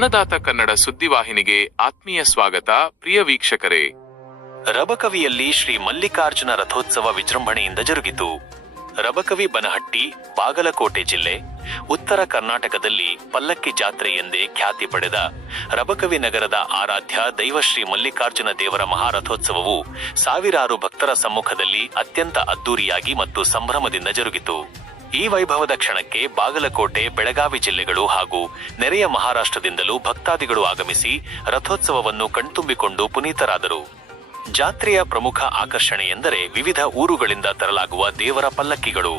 ಅನ್ನದಾತ ಕನ್ನಡ ಸುದ್ದಿವಾಹಿನಿಗೆ ಆತ್ಮೀಯ ಸ್ವಾಗತ, ಪ್ರಿಯ ವೀಕ್ಷಕರೇ. ರಬಕವಿಯಲ್ಲಿ ಶ್ರೀ ಮಲ್ಲಿಕಾರ್ಜುನ ರಥೋತ್ಸವ ವಿಜೃಂಭಣೆಯಿಂದ ಜರುಗಿತು. ರಬಕವಿ ಬನಹಟ್ಟಿ, ಬಾಗಲಕೋಟೆ ಜಿಲ್ಲೆ, ಉತ್ತರ ಕರ್ನಾಟಕದಲ್ಲಿ ಪಲ್ಲಕ್ಕಿ ಜಾತ್ರೆ ಎಂದೇ ಖ್ಯಾತಿ ಪಡೆದ ರಬಕವಿ ನಗರದ ಆರಾಧ್ಯ ದೈವಶ್ರೀ ಮಲ್ಲಿಕಾರ್ಜುನ ದೇವರ ಮಹಾರಥೋತ್ಸವವು ಸಾವಿರಾರು ಭಕ್ತರ ಸಮ್ಮುಖದಲ್ಲಿ ಅತ್ಯಂತ ಅದ್ದೂರಿಯಾಗಿ ಮತ್ತು ಸಂಭ್ರಮದಿಂದ ಜರುಗಿತು. ಈ ವೈಭವದ ಕ್ಷಣಕ್ಕೆ ಬಾಗಲಕೋಟೆ, ಬೆಳಗಾವಿ ಜಿಲ್ಲೆಗಳು ಹಾಗೂ ನೆರೆಯ ಮಹಾರಾಷ್ಟ್ರದಿಂದಲೂ ಭಕ್ತಾದಿಗಳು ಆಗಮಿಸಿ ರಥೋತ್ಸವವನ್ನು ಕಣ್ತುಂಬಿಕೊಂಡು ಪುನೀತರಾದರು. ಜಾತ್ರೆಯ ಪ್ರಮುಖ ಆಕರ್ಷಣೆ ಎಂದರೆ ವಿವಿಧ ಊರುಗಳಿಂದ ತರಲಾಗುವ ದೇವರ ಪಲ್ಲಕ್ಕಿಗಳು.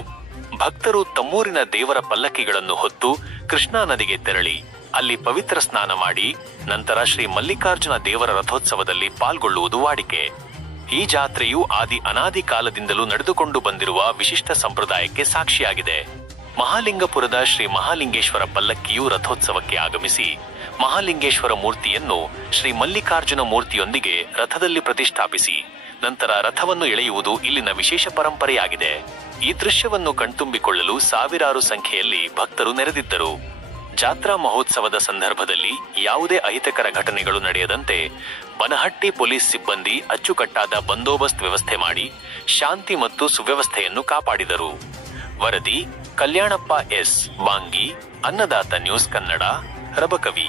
ಭಕ್ತರು ತಮ್ಮೂರಿನ ದೇವರ ಪಲ್ಲಕ್ಕಿಗಳನ್ನು ಹೊತ್ತು ಕೃಷ್ಣಾ ನದಿಗೆ ತೆರಳಿ, ಅಲ್ಲಿ ಪವಿತ್ರ ಸ್ನಾನ ಮಾಡಿ, ನಂತರ ಶ್ರೀ ಮಲ್ಲಿಕಾರ್ಜುನ ದೇವರ ರಥೋತ್ಸವದಲ್ಲಿ ಪಾಲ್ಗೊಳ್ಳುವುದು ವಾಡಿಕೆ. ಈ ಜಾತ್ರೆಯು ಆದಿ ಅನಾದಿ ಕಾಲದಿಂದಲೂ ನಡೆದುಕೊಂಡು ಬಂದಿರುವ ವಿಶಿಷ್ಟ ಸಂಪ್ರದಾಯಕ್ಕೆ ಸಾಕ್ಷಿಯಾಗಿದೆ. ಮಹಾಲಿಂಗಪುರದ ಶ್ರೀ ಮಹಾಲಿಂಗೇಶ್ವರ ಪಲ್ಲಕ್ಕಿಯು ರಥೋತ್ಸವಕ್ಕೆ ಆಗಮಿಸಿ, ಮಹಾಲಿಂಗೇಶ್ವರ ಮೂರ್ತಿಯನ್ನು ಶ್ರೀ ಮಲ್ಲಿಕಾರ್ಜುನ ಮೂರ್ತಿಯೊಂದಿಗೆ ರಥದಲ್ಲಿ ಪ್ರತಿಷ್ಠಾಪಿಸಿ, ನಂತರ ರಥವನ್ನು ಎಳೆಯುವುದು ಇಲ್ಲಿನ ವಿಶೇಷ ಪರಂಪರೆಯಾಗಿದೆ. ಈ ದೃಶ್ಯವನ್ನು ಕಣ್ತುಂಬಿಕೊಳ್ಳಲು ಸಾವಿರಾರು ಸಂಖ್ಯೆಯಲ್ಲಿ ಭಕ್ತರು ನೆರೆದಿದ್ದರು. ಜಾತ್ರಾ ಮಹೋತ್ಸವದ ಸಂದರ್ಭದಲ್ಲಿ ಯಾವುದೇ ಅಹಿತಕರ ಘಟನೆಗಳು ನಡೆಯದಂತೆ ಬನಹಟ್ಟಿ ಪೊಲೀಸ್ ಸಿಬ್ಬಂದಿ ಅಚ್ಚುಕಟ್ಟಾದ ಬಂದೋಬಸ್ತ್ ವ್ಯವಸ್ಥೆ ಮಾಡಿ ಶಾಂತಿ ಮತ್ತು ಸುವ್ಯವಸ್ಥೆಯನ್ನು ಕಾಪಾಡಿದರು. ವರದಿ, ಕಲ್ಯಾಣಪ್ಪ ಎಸ್ ಬಾಂಗಿ ಅನ್ನದಾತ ನ್ಯೂಸ್ ಕನ್ನಡ, ರಬಕವಿ.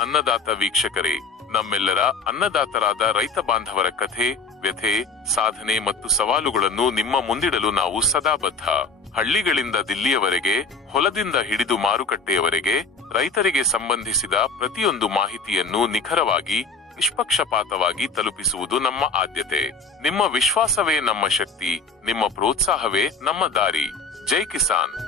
ಅನ್ನದಾತ ವೀಕ್ಷಕರೇ, ನಮ್ಮೆಲ್ಲರ ಅನ್ನದಾತರಾದ ರೈತ ಬಾಂಧವರ ಕಥೆ, ವ್ಯಥೆ, ಸಾಧನೆ ಮತ್ತು ಸವಾಲುಗಳನ್ನು ನಿಮ್ಮ ಮುಂದಿಡಲು ನಾವು ಸದಾ ಬದ್ಧ ಹಳ್ಳಿಗಳಿಂದ ದಿಲ್ಲಿಯವರೆಗೆ, ಹೊಲದಿಂದ ಹಿಡಿದು ಮಾರುಕಟ್ಟೆಯವರೆಗೆ, ರೈತರಿಗೆ ಸಂಬಂಧಿಸಿದ ಪ್ರತಿಯೊಂದು ಮಾಹಿತಿಯನ್ನು ನಿಖರವಾಗಿ, ನಿಷ್ಪಕ್ಷಪಾತವಾಗಿ ತಲುಪಿಸುವುದು ನಮ್ಮ ಆದ್ಯತೆ. ನಿಮ್ಮ ವಿಶ್ವಾಸವೇ ನಮ್ಮ ಶಕ್ತಿ, ನಿಮ್ಮ ಪ್ರೋತ್ಸಾಹವೇ ನಮ್ಮ ದಾರಿ. ಜೈ ಕಿಸಾನ್.